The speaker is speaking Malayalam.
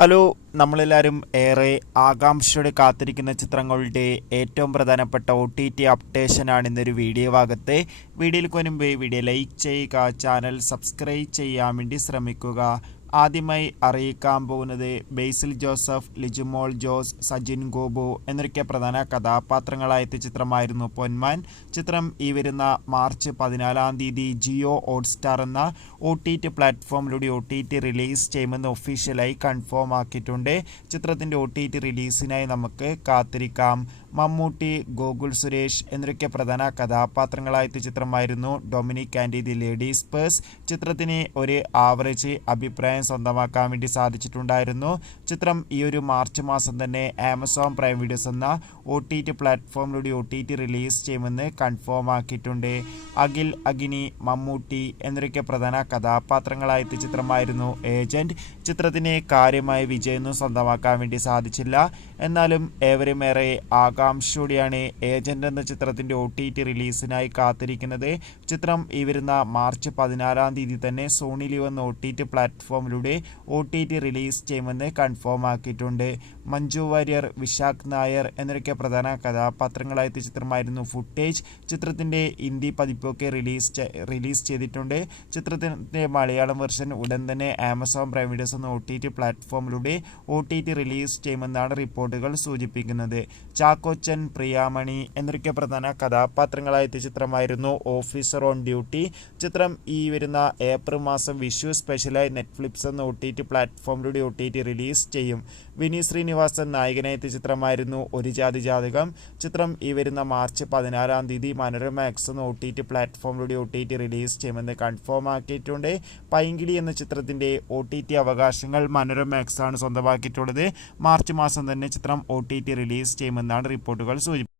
ഹലോ, നമ്മളെല്ലാവരും ഏറെ ആകാംക്ഷയോടെ കാത്തിരിക്കുന്ന ചിത്രങ്ങളുടെ ഏറ്റവും പ്രധാനപ്പെട്ട OTT അപ്ഡേഷനാണ് ഇന്നൊരു വീഡിയോ ഭാഗത്ത്. വീഡിയോയിൽ മുൻപ് വീഡിയോ ലൈക്ക് ചെയ്യുക, ചാനൽ സബ്സ്ക്രൈബ് ചെയ്യാൻ വേണ്ടി ശ്രമിക്കുക. ആദ്യമായി അറിയിക്കാൻ പോകുന്നത് ബേസിൽ ജോസഫ്, ലിജുമോൾ ജോസ്, സജിൻ ഗോപു എന്നൊക്കെ പ്രധാന കഥാപാത്രങ്ങളായെത്തിയ ചിത്രമായിരുന്നു പൊന്മാൻ. ചിത്രം ഈ വരുന്ന മാർച്ച് 14 ജിയോ ഹോട്ട്സ്റ്റാർ എന്ന OTT പ്ലാറ്റ്ഫോമിലൂടെ OTT റിലീസ് ചെയ്യുമെന്ന് ഒഫീഷ്യലായി കൺഫേം ആക്കിയിട്ടുണ്ട്. ചിത്രത്തിൻ്റെ OTT റിലീസിനായി നമുക്ക് കാത്തിരിക്കാം. മമ്മൂട്ടി, ഗോകുൽ സുരേഷ് എന്നൊക്കെ പ്രധാന കഥാപാത്രങ്ങളായെത്തിയ ചിത്രമായിരുന്നു Dominic and the ladies purse. ചിത്രത്തിന് ഒരു ആവറേജ് അഭിപ്രായം സ്വന്തമാക്കാൻ വേണ്ടി സാധിച്ചിട്ടുണ്ടായിരുന്നു. ചിത്രം ഈ ഒരു മാർച്ച് മാസം തന്നെ ആമസോൺ പ്രൈം വീഡിയോസ് എന്ന OTT പ്ലാറ്റ്ഫോമിലൂടെ OTT റിലീസ് ചെയ്യുമെന്ന് കൺഫേം ആക്കിയിട്ടുണ്ട്. അഖിൽ, അഗ്നി, മമ്മൂട്ടി എന്നൊക്കെ പ്രധാന കഥാപാത്രങ്ങളായെത്തിയ ചിത്രമായിരുന്നു ഏജന്റ്. ചിത്രത്തിന് കാര്യമായ വിജയമൊന്നും സ്വന്തമാക്കാൻ വേണ്ടി സാധിച്ചില്ല. എന്നാലും ഏവരും ഏറെ ആകാംക്ഷയോടെയാണ് ഏജന്റ് എന്ന ചിത്രത്തിൻ്റെ OTT റിലീസിനായി കാത്തിരിക്കുന്നത്. ചിത്രം ഈ വരുന്ന മാർച്ച് 14 തന്നെ സോണി ലിവ് എന്ന OTT പ്ലാറ്റ്ഫോമിലൂടെ OTT റിലീസ് ചെയ്യുമെന്ന് കൺഫേം ആക്കിയിട്ടുണ്ട്. മഞ്ജു വാര്യർ, വിശാഖ് നായർ എന്നൊക്കെ പ്രധാന കഥാപാത്രങ്ങളായെത്തിയ ചിത്രമായിരുന്നു ഫുട്ടേജ്. ചിത്രത്തിൻ്റെ ഹിന്ദി പതിപ്പൊക്കെ റിലീസ് ചെയ്തിട്ടുണ്ട്. ചിത്രത്തിൻ്റെ മലയാളം വെർഷൻ ഉടൻ തന്നെ ആമസോൺ പ്രൈം വീഡിയോസ് എന്ന OTT പ്ലാറ്റ്ഫോമിലൂടെ OTT റിലീസ് ചെയ്യുമെന്നാണ് റിപ്പോർട്ടുകൾ സൂചിപ്പിക്കുന്നത്. ചാക്കോച്ചൻ, പ്രിയാമണി എന്നൊക്കെ പ്രധാന കഥാപാത്രങ്ങളായെത്തിയ ചിത്രമായിരുന്നു ഓഫീസർ ഓൺ ഡ്യൂട്ടി. ചിത്രം ഈ വരുന്ന ഏപ്രിൽ മാസം വിഷു സ്പെഷ്യലായി നെറ്റ്ഫ്ലിക്സ് എന്ന OTT പ്ലാറ്റ്ഫോമിലൂടെ OTT റിലീസ് ചെയ്യും. വിനീത് ശ്രീനിവാസൻ നായകനായെത്തിയ ചിത്രമായിരുന്നു ഒരു ജാതി ജാതകം. ചിത്രം ഈ വരുന്ന മാർച്ച് 14 മനോരമ എക്സ് എന്ന OTT പ്ലാറ്റ്ഫോമിലൂടെ OTT റിലീസ് ചെയ്യുമെന്ന് കൺഫേം ആക്കിയിട്ടുണ്ട്. പൈങ്കിളി എന്ന ചിത്രത്തിൻ്റെ OTT അവകാശങ്ങൾ മനോരമ എക്സ് ആണ് സ്വന്തമാക്കിയിട്ടുള്ളത്. മാർച്ച് മാസം തന്നെ ചിത്രം OTT റിലീസ് ചെയ്യുമെന്നാണ് റിപ്പോർട്ടുകൾ സൂചിപ്പിക്കുന്നത്.